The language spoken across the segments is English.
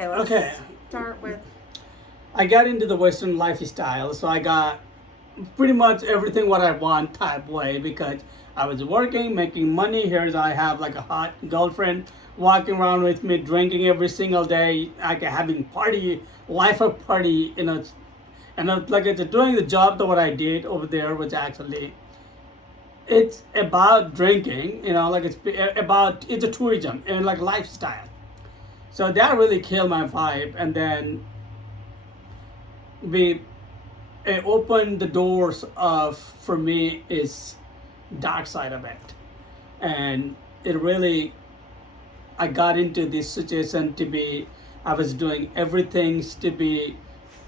Okay, let's Okay, start with. I got into the Western lifestyle, so I got pretty much everything what I want type way because I was working, making money. Here's I have like a hot girlfriend walking around with me, drinking every single day, like having party, life of party, and like it's doing the job that what I did over there was actually it's about drinking, like it's a tourism and like lifestyle. So that really killed my vibe, and then we it opened the doors of for me is dark side of it, and it really I got into this situation to be I was doing everything to be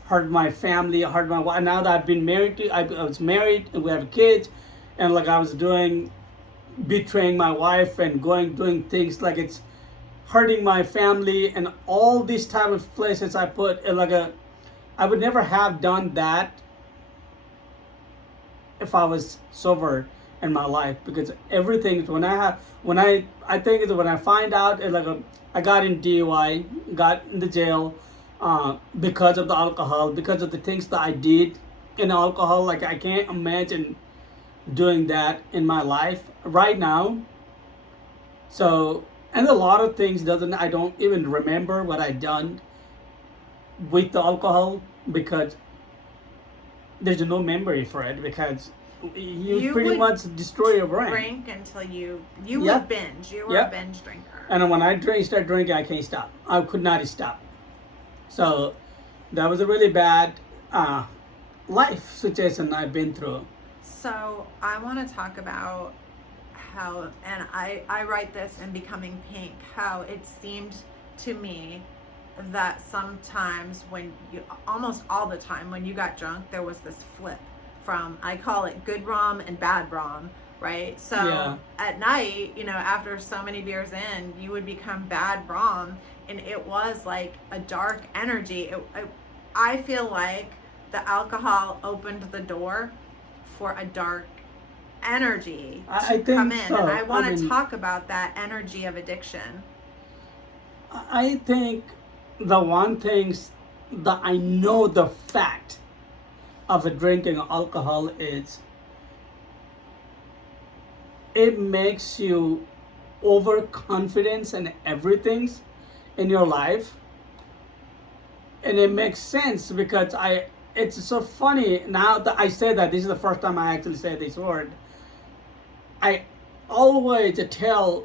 hurt my family, hurt my wife. Now that I've been married I was married and we have kids, and like I was doing betraying my wife and going doing things like it's hurting my family and all these type of places I put like a I would never have done that if I was sober in my life because everything when I think it's when I find out I got in DUI, got in the jail because of the alcohol, because of the things that I did in alcohol. Like I can't imagine doing that in my life right now. So and a lot of things doesn't I don't even remember what I done with the alcohol because there's no memory for it because you pretty would much destroy your brain. drink until you Yeah. would binge. You were a Yeah. binge drinker. And when I start drinking, I can't stop. I could not stop. So that was a really bad life situation I've been through. So I want to talk about how, and I write this in Becoming Pink, how it seemed to me that sometimes almost all the time when you got drunk, there was this flip from, I call it good rom and bad rom, right? So Yeah. at night, after so many beers in, you would become bad rom, and it was like a dark energy. I feel like the alcohol opened the door for a dark energy to I think come in, so. and I want to mean, talk about that energy of addiction. I think the one things that I know the fact of drinking alcohol is it makes you overconfident in everything in your life, and it makes sense because it's so funny now that I say that this is the first time I actually say this word. I always tell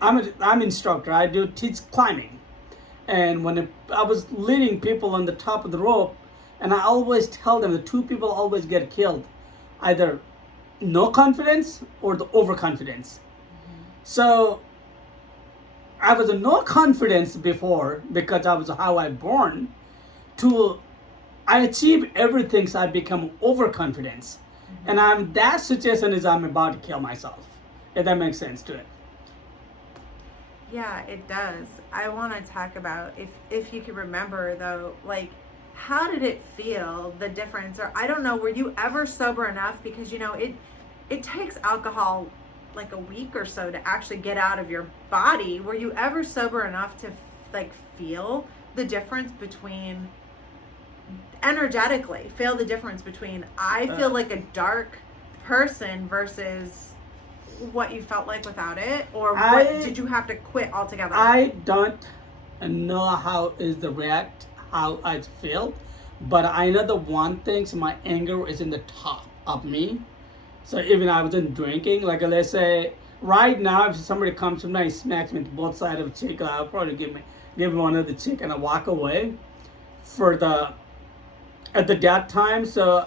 I'm instructor. I do teach climbing, and I was leading people on the top of the rope, and I always tell them the two people always get killed, either no confidence or the overconfidence. So I was a no confidence before because I was how I born to I achieve everything, so I become overconfidence. And I'm that situation is I'm about to kill myself. If that makes sense to it. Yeah, it does. I want to talk about if you can remember though, like how did it feel, the difference? Or I don't know, were you ever sober enough, because it takes alcohol like a week or so to actually get out of your body. Were you ever sober enough to like feel the difference between energetically feel the difference between I feel like a dark person versus what you felt like without it, or what did you have to quit altogether? I don't know how is the react how I feel, but I know the one thing. So my anger is in the top of me. So even I wasn't drinking, like let's say right now, if somebody comes to me and smacks me to both sides of the cheek, I'll probably give one of the cheek and I walk away for the at the that time. So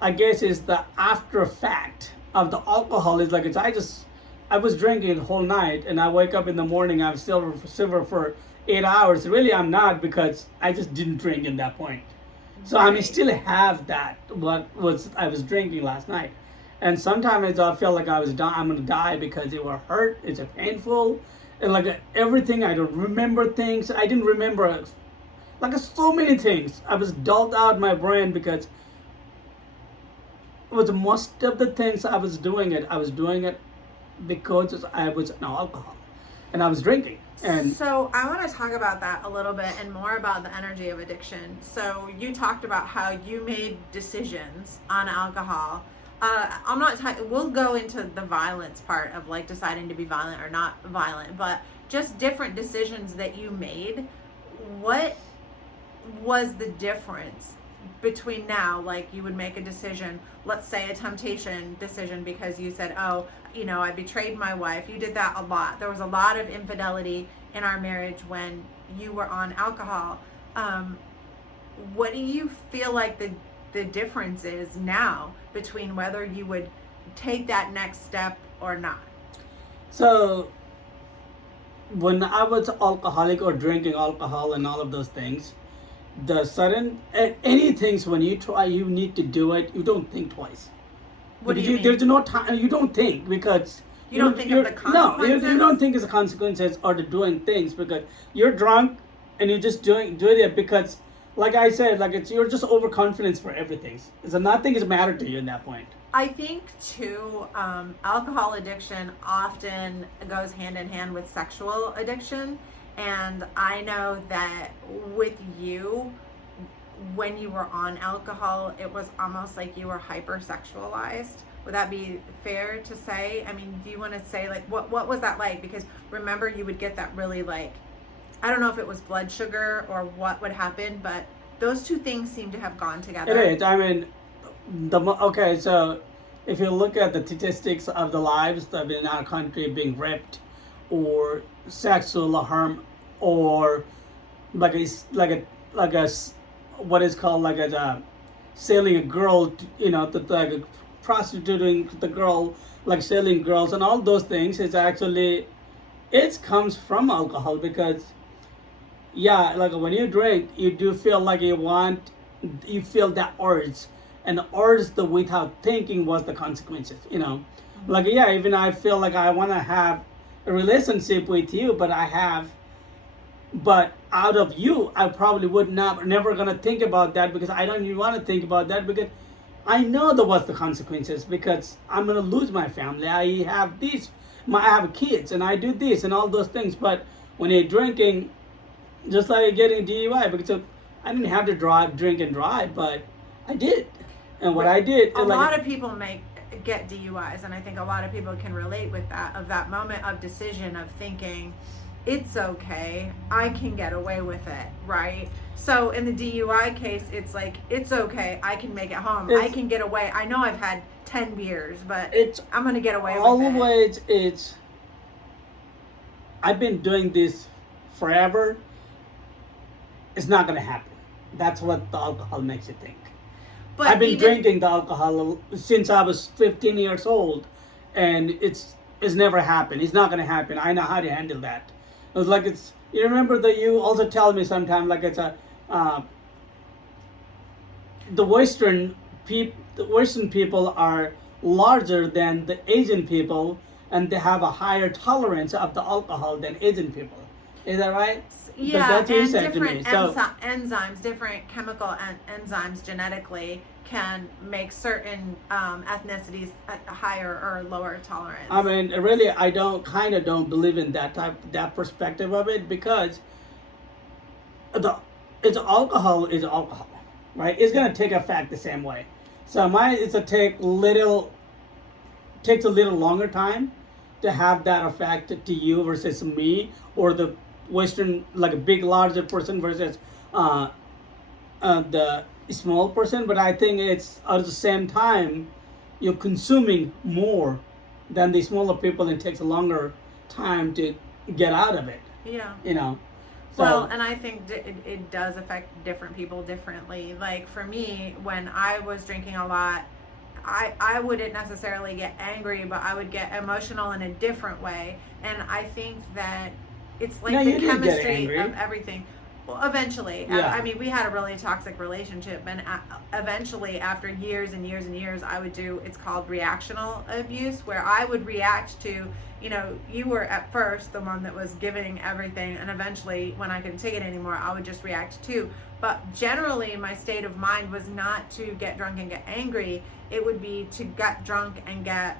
I guess it's the after fact of the alcohol is like I was drinking the whole night and I wake up in the morning I'm still silver for 8 hours. Really I'm not because I just didn't drink in that point. So I mean still have that what was I was drinking last night. And sometimes I feel like I'm gonna die because it will hurt, it's painful, and like everything I don't remember things. I didn't remember like so many things. I was dulled out my brain because it was most of the things I was doing it because I was no alcohol and I was drinking. And So I want to talk about that a little bit and more about the energy of addiction. So you talked about how you made decisions on alcohol. I'm not talking, we'll go into the violence part of like deciding to be violent or not violent, but just different decisions that you made. What was the difference between now? Like you would make a decision, let's say a temptation decision, because you said, oh, you know, I betrayed my wife. You did that a lot. There was a lot of infidelity in our marriage when you were on alcohol. What do you feel like the difference is now between whether you would take that next step or not? so when I was alcoholic or drinking alcohol and all of those things, the sudden any things when you try, you need to do it. You don't think twice. What do Because you mean? there's no time. You don't think because You don't think of the no. consequences? You don't think of the consequences or the doing things because you're drunk and you're just doing it because, like I said, like you're just overconfidence for everything. So nothing is matter to you in that point. I think too, alcohol addiction often goes hand in hand with sexual addiction. And I know that with you, when you were on alcohol, it was almost like you were hypersexualized. Would that be fair to say? I mean, do you want to say like what was that like? Because remember, you would get that really like, I don't know if it was blood sugar or what would happen, but those two things seem to have gone together. It is. I mean, okay. So if you look at the statistics of the lives that have been in our country being raped or sexual harm or like a what is called like a selling a girl, like prostituting the girl, like selling girls and all those things is actually it comes from alcohol because yeah, like when you drink, you do feel like you feel that urge, and the urge the without thinking was the consequences, like yeah, even I feel like I want to have a relationship with you, but out of you, I probably would never gonna think about that because I don't even want to think about that because I know that what's the consequences because I'm gonna lose my family. I have I have kids and I do this and all those things. But when you're drinking, just like getting DUI, because I didn't have to drink and drive, but I did, and what I did, a lot of people get DUIs, and I think a lot of people can relate with that, of that moment of decision of thinking, it's okay, I can get away with it, right? So in the DUI case, it's like, it's okay, I can make it home, I can get away. I know I've had 10 beers, but I'm going to get away with it. Always, I've been doing this forever. It's not going to happen. That's what the alcohol makes you think. But I've been drinking the alcohol since I was 15 years old, and it's never happened. It's not going to happen. I know how to handle that. It was like you remember that you also tell me sometimes like it's the Western people are larger than the Asian people, and they have a higher tolerance of the alcohol than Asian people. Is that right? Yeah, and different enzymes, different chemical enzymes genetically can make certain ethnicities a higher or lower tolerance. I mean, really, I don't believe in that perspective of it because it's alcohol, right? It's gonna take effect the same way. So mine is takes a little longer time to have that effect to you versus me or the Western, like a big larger person versus the small person. But I think it's at the same time you're consuming more than the smaller people, and it takes a longer time to get out of it. Yeah. So, well, and I think it does affect different people differently. Like for me, when I was drinking a lot, I wouldn't necessarily get angry, but I would get emotional in a different way. And I think that it's like the chemistry of everything. Well, eventually, yeah. I mean, we had a really toxic relationship, and eventually, after years and years and years, I would do, it's called reactional abuse, where I would react to, you were at first the one that was giving everything, and eventually, when I couldn't take it anymore, I would just react too. But generally, my state of mind was not to get drunk and get angry. It would be to get drunk and get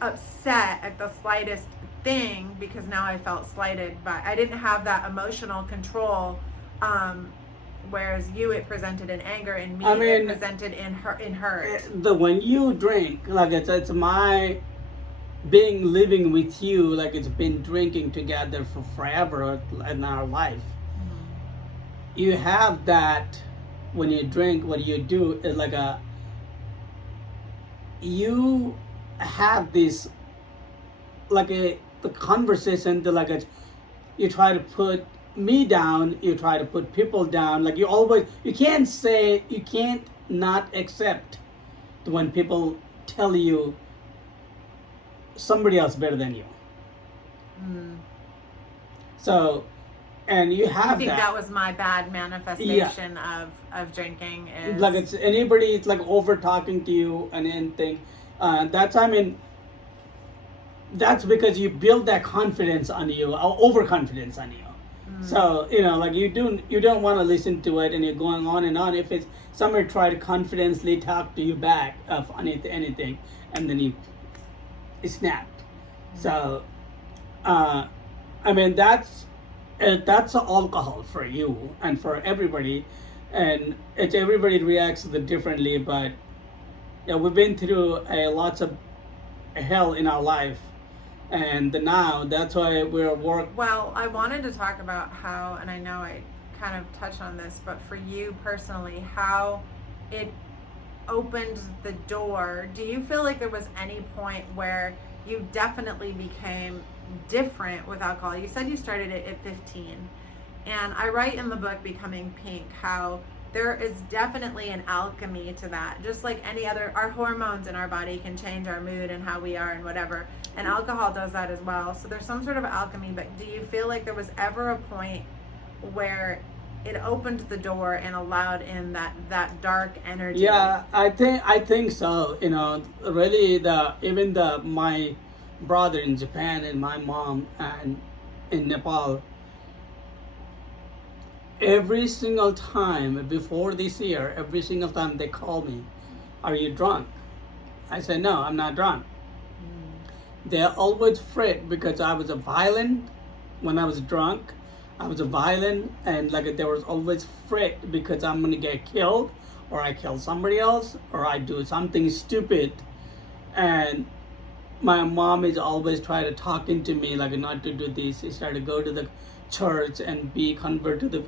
upset at the slightest thing because now I felt slighted, but I didn't have that emotional control. Whereas you, it presented in anger, and me, it presented in hurt. When you drink, like it's my being living with you, like it's been drinking together for forever in our life. You have that when you drink. What you do is like you have this like the conversation to you try to put me down, you try to put people down, like you can't not accept when people tell you somebody else better than you. So, and you have I think that was my bad manifestation of drinking. Is like it's anybody, it's like over talking to you and anything. That's because you build that confidence on you, or overconfidence on you. So like you don't want to listen to it, and you're going on and on. If it's somebody try to confidently talk to you back of anything, and then you snapped. So, that's alcohol for you and for everybody, and everybody reacts differently. But yeah, we've been through lots of hell in our life. And now that's why we're Well, I wanted to talk about how, and I know I kind of touched on this, but for you personally, how it opened the door. Do you feel like there was any point where you definitely became different with alcohol? You said you started it at 15. And I write in the book, Becoming Pink, how there is definitely an alchemy to that. Just like any other, our hormones in our body can change our mood and how we are and whatever. And alcohol does that as well. So there's some sort of alchemy, but do you feel like there was ever a point where it opened the door and allowed in that dark energy? Yeah, I think so. Really my brother in Japan and my mom and in Nepal, every single time before this year, every single time they call me, "Are you drunk?" I said, "No, I'm not drunk." They're always afraid because I was violent when I was drunk. I was violent, and they was always afraid because I'm gonna get killed, or I kill somebody else, or I do something stupid. And my mom is always trying to talking to me not to do this. She started to go to the church and be converted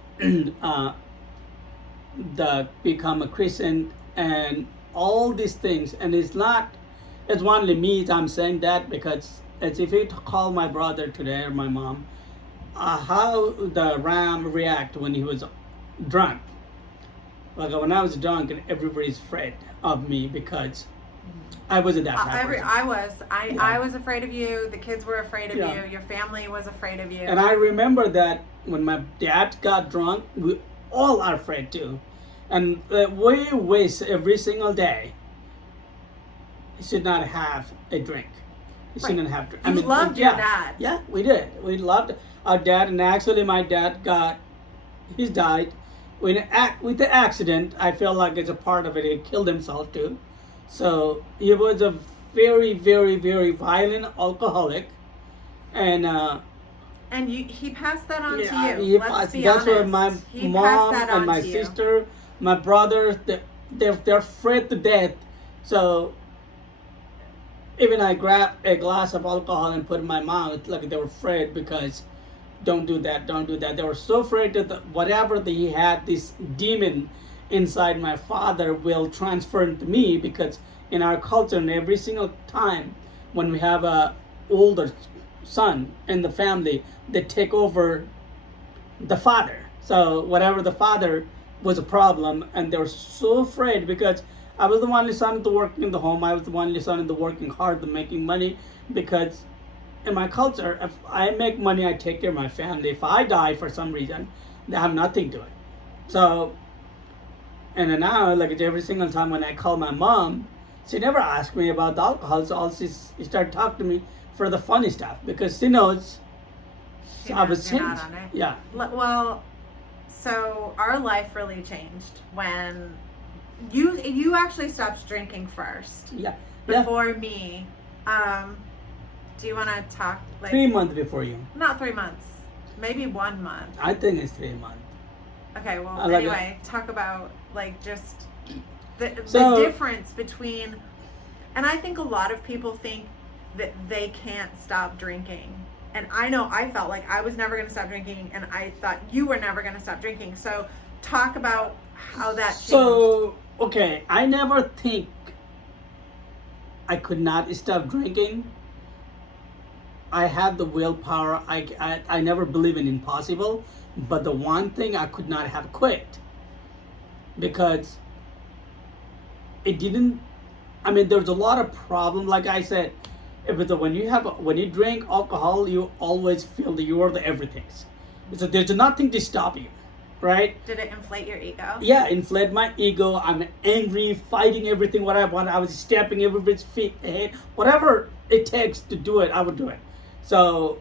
to become a Christian and all these things. And it's only me. I'm saying that because it's if you call my brother today or my mom, how the Ram react when he was drunk. When I was drunk, and everybody's afraid of me because I wasn't that type of person. I was afraid of you. The kids were afraid of you. Your family was afraid of you. And I remember that when my dad got drunk, we all are afraid too. And we wish every single day he should not have a drink. He shouldn't have to. You loved your dad. Yeah, we did. We loved our dad, and actually my dad he died with the accident. I feel like it's a part of it. He killed himself too. So he was a very, very, very violent alcoholic, and he passed that on to you. Let's be honest. That's why my mom and my sister, my brothers, they're afraid to death. So even I grabbed a glass of alcohol and put it in my mouth, they were afraid because don't do that. They were so afraid that whatever he had, this demon inside my father will transfer into me, because in our culture, and every single time when we have a older son in the family, they take over the father. So whatever the father was a problem, and they were so afraid because I was the only son to work in the home. I was the only son to working hard, to making money, because in my culture, if I make money, I take care of my family. If I die for some reason, they have nothing to it. So, and then now, every single time when I call my mom, she never asked me about the alcohol. So she started talking to me for the funny stuff because she knows I was changed. Yeah. Well, so our life really changed when you actually stopped drinking first. Yeah. Before me. Do you want to talk like 3 months before you. not 3 months, maybe 1 month? I think it's 3 months. Okay, well, I like anyway, talk about like just the So- difference between, and I think a lot of people think that they can't stop drinking. And I know I felt like I was never going to stop drinking, and I thought you were never going to stop drinking. So talk about how that changed. So, okay, I never think I could not stop drinking. I have the willpower. I never believe in impossible. But the one thing I could not have quit because it didn't. I mean, there's a lot of problem. Like I said, when you drink alcohol, you always feel that you are the everything. So there's nothing to stop you, right? Did it inflate your ego? Yeah, inflate my ego. I'm angry, fighting everything what I want. I was stepping everybody's feet ahead. Whatever it takes to do it, I would do it. So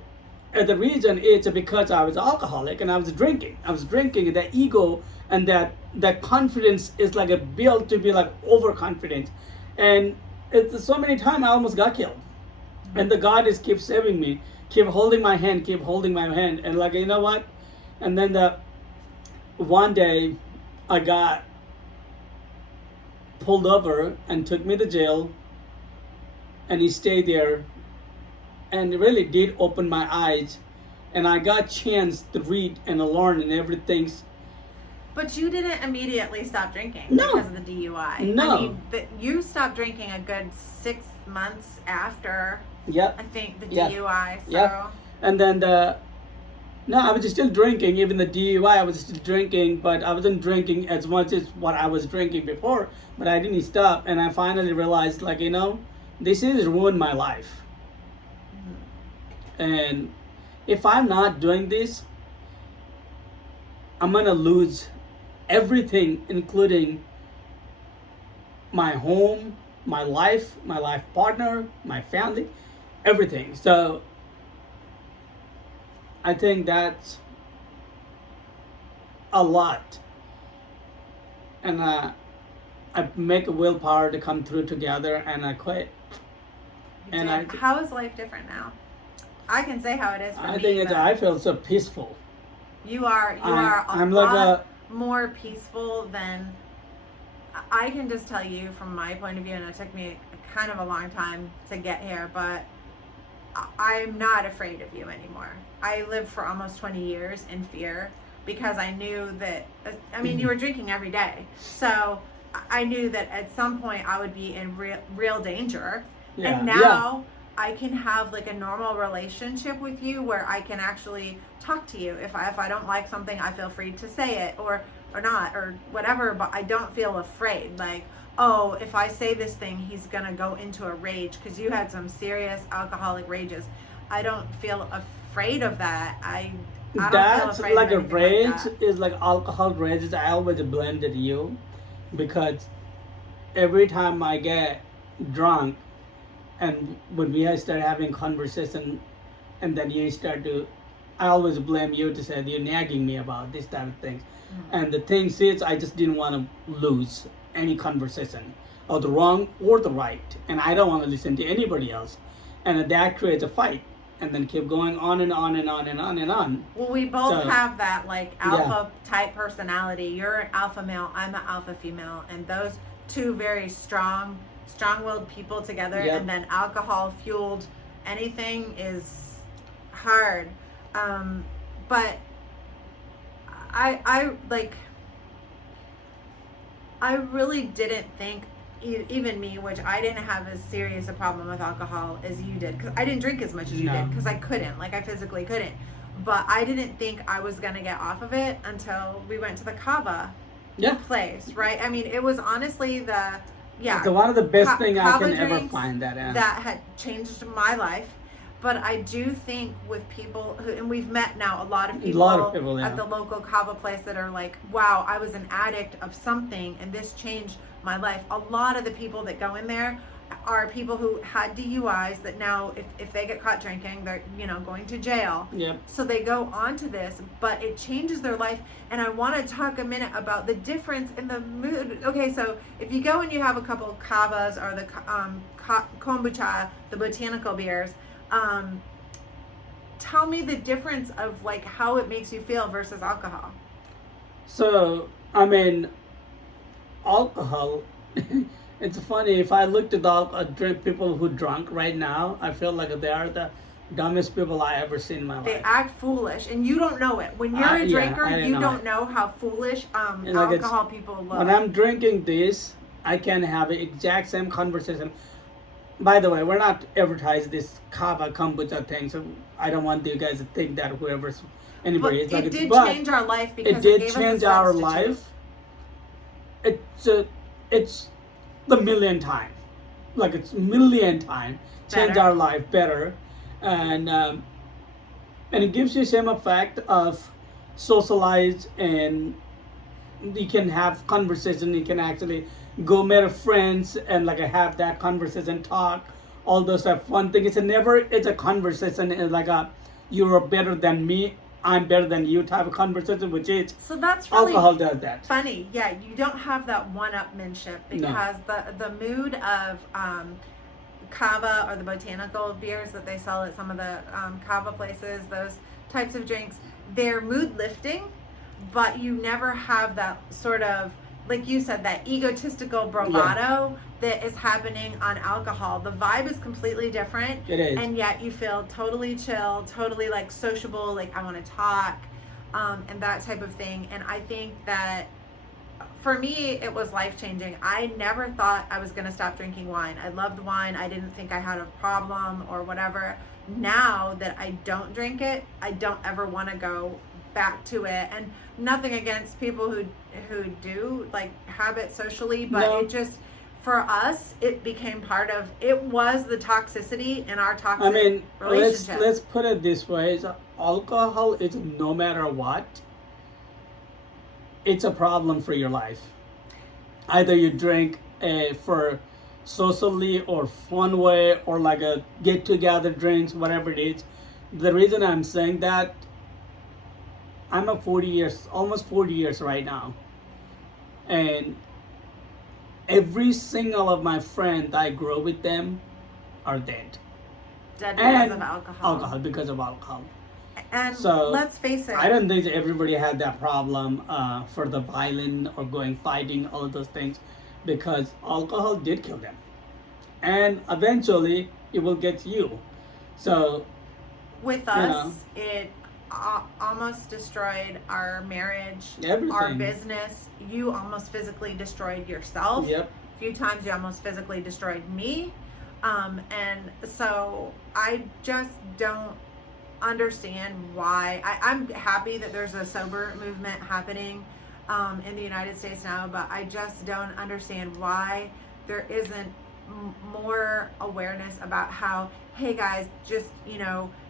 the reason is because I was alcoholic and I was drinking. And that ego and that confidence is like a built to be like overconfident. And it's so many times I almost got killed. And the God is keep saving me, keep holding my hand, and like, you know what? And then one day I got pulled over and took me to jail, and he stayed there, and it really did open my eyes, and I got chance to read and learn and everything. But you didn't immediately stop drinking No. because of the DUI. No. I mean, you stopped drinking a good 6 months after, Yep. I think, the Yeah. DUI. So Yep. And then no, I was still drinking. Even the DUI, I was still drinking, but I wasn't drinking as much as what I was drinking before. But I didn't stop, and I finally realized, like, you know, this has ruined my life. And if I'm not doing this, I'm gonna lose everything, including my home, my life partner, my family, everything. So I think that's a lot. And I make a willpower to come through together, and I quit. And Damn, how is life different now? I can say how it is for I me. think but I feel so peaceful. you are I'm a like lot more peaceful than I can just tell you from my point of view, and it took me kind of a long time to get here, but I'm not afraid of you anymore. I lived for almost 20 years in fear because I knew that, I mean, you were drinking every day. So I knew that at some point I would be in real danger. Yeah, And now I can have like a normal relationship with you where I can actually talk to you. If I don't like something, I feel free to say it or not or whatever, but I don't feel afraid. Like, oh, if I say this thing, he's gonna go into a rage, because you had some serious alcoholic rages. I don't feel afraid of that. I don't That's feel afraid like of a anything rage like that. is like alcohol rages. I always blended you because every time I get drunk and when we start having conversation and then you start to, I always blame you to say you're nagging me about this type of things. And the thing is, I just didn't want to lose any conversation or the wrong or the right, and I don't want to listen to anybody else, and that creates a fight, and then keep going on and on and on and on and on. Well, we both So, have that like alpha type personality. You're an alpha male, I'm an alpha female, and those two very strong-willed people together, Yep. and then alcohol fueled anything is hard. But I really didn't think, even me, which I didn't have as serious a problem with alcohol as you did, because I didn't drink as much as you did, because I couldn't, like I physically couldn't. But I didn't think I was gonna get off of it until we went to the kava place, right? I mean, it was honestly It's one of the best thing I kava can ever drinks find that had changed my life. But I do think with people who, and we've met now a lot of people, yeah. at the local kava place that are like, wow, I was an addict of something and this changed my life. A lot of the people that go in there are people who had DUIs that now, if they get caught drinking, they're, going to jail. Yep. So they go on to this, but it changes their life. And I want to talk a minute about the difference in the mood. Okay, so if you go and you have a couple kavas or the kombucha, the botanical beers, Um, tell me the difference of like how it makes you feel versus alcohol. So, I mean, alcohol, it's funny. If I looked at drink people who drunk right now, I feel like they are the dumbest people I ever seen in my They life. act foolish, and you don't know it. When you're a drinker, I didn't you know don't it. know how foolish And like alcohol people look. when I'm drinking this, I can have the exact same conversation. By the way, we're not advertising this kava kombucha thing, so I don't want you guys to think that whoever's anybody But is like it did but change our life because it did gave change us a our substitute. life. It's the million time, like it's million time change Better. our life better, and it gives you same effect of socialize, and you can have conversation. You can actually go meet friends and like have that conversation, talk, all those stuff. Fun thing. It's a conversation. It's like a you're better than me. I'm better than you type of conversation, which is So that's really alcohol does that. funny. Yeah, you don't have that one-upmanship because the mood of kava or the botanical beers that they sell at some of the kava places, those types of drinks, they're mood lifting, but you never have that sort of, like you said, that egotistical bravado that is happening on alcohol. The vibe is completely different. It is. And yet you feel totally chill, totally like sociable, like I want to talk, and that type of thing. And I think that for me, it was life changing. I never thought I was going to stop drinking wine. I loved wine. I didn't think I had a problem or whatever. Now that I don't drink it, I don't ever want to go back to it. And nothing against people who do like have it socially, but No. it just, for us, it became part of, it was the toxicity in our toxic I mean, relationship. let's put it this way: alcohol is no matter what, it's a problem for your life. Either you drink for socially or fun way or like a get together drinks, whatever it is. The reason I'm saying that, I'm almost 40 years right now, and every single of my friends I grew with them are dead. Dead because of alcohol. Because of alcohol. And So, let's face it. I don't think everybody had that problem for the violent or going fighting, all of those things, because alcohol did kill them, and eventually it will get you. So with us, it almost destroyed our marriage, everything. our business. You almost physically destroyed yourself. Yep. A few times you almost physically destroyed me. And so I just don't understand why. I'm happy that there's a sober movement happening in the United States now, but I just don't understand why there isn't more awareness about how, hey guys, just,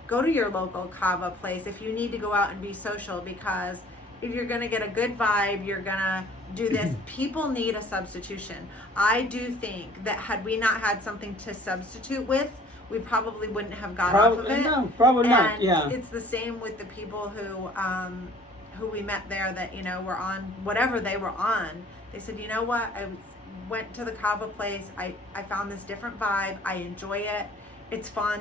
go to your local kava place if you need to go out and be social, because if you're going to get a good vibe, you're going to do this. People need a substitution. I do think that had we not had something to substitute with, we probably wouldn't have got off of it. No, probably not. And Yeah. it's the same with the people who we met there that, were on whatever they were on. They said, you know what, I went to the kava place. I found this different vibe. I enjoy it. It's fun.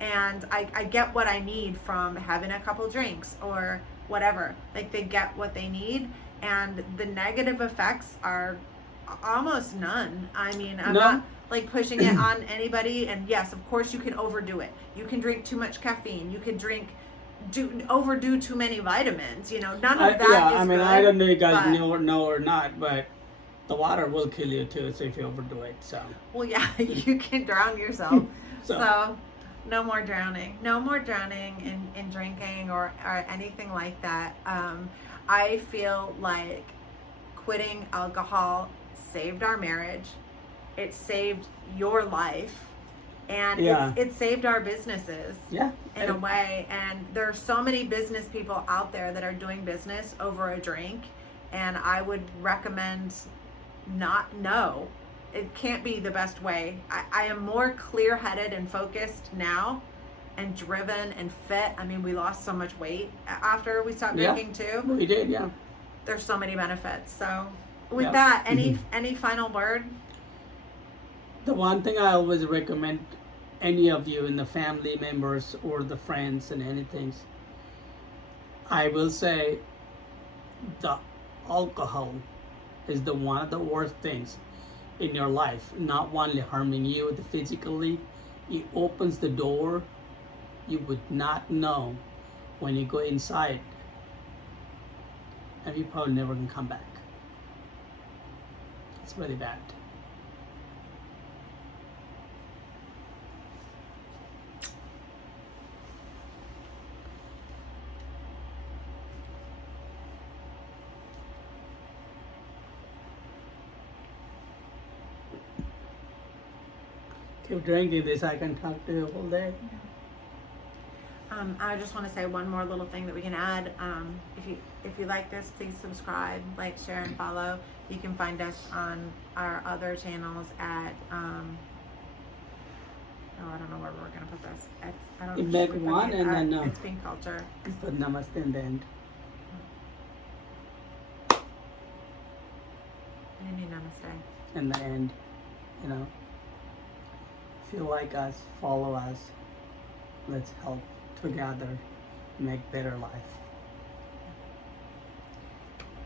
And I get what I need from having a couple drinks or whatever. Like, they get what they need, and the negative effects are almost none. I mean, I'm not like pushing it on anybody. And yes, of course you can overdo it. You can drink too much caffeine. You can overdo too many vitamins. None of that is I mean, good, I don't know if you guys know or not, but the water will kill you too, so if you overdo it. So. Well, yeah, you can drown yourself. So no more drowning. No more drowning in drinking or anything like that. I feel like quitting alcohol saved our marriage. It saved your life. And it saved our businesses in a way. And there are so many business people out there that are doing business over a drink. And I would recommend no. It can't be the best way. I am more clear-headed and focused now and driven and fit. I mean, we lost so much weight after we stopped drinking too. We did, yeah. There's so many benefits. So with that, any final word? The one thing I always recommend any of you in the family members or the friends and anything, I will say the alcohol is the one of the worst things in your life. Not only harming you physically, it opens the door you would not know when you go inside, and you probably never can come back. It's really bad. Keep drinking this, I can talk to you all day. I just want to say one more little thing that we can add. If you like this, please subscribe, like, share, and follow. You can find us on our other channels at I don't know where we're gonna put this. I don't. You make should we put one it and at then It's Pink Culture. put namaste in the end. What do you mean namaste? In the end, you know. If you like us, follow us. Let's help together make better life.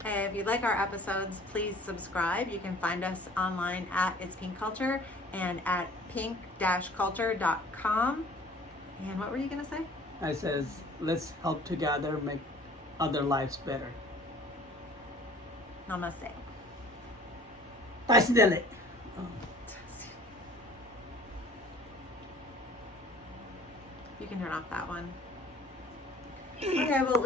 Hey, if you like our episodes, please subscribe. You can find us online at It's Pink Culture and at pink-culture.com. And what were you gonna say? I says, let's help together make other lives better. Namaste. Tasdele. You can turn off that one. Okay, well.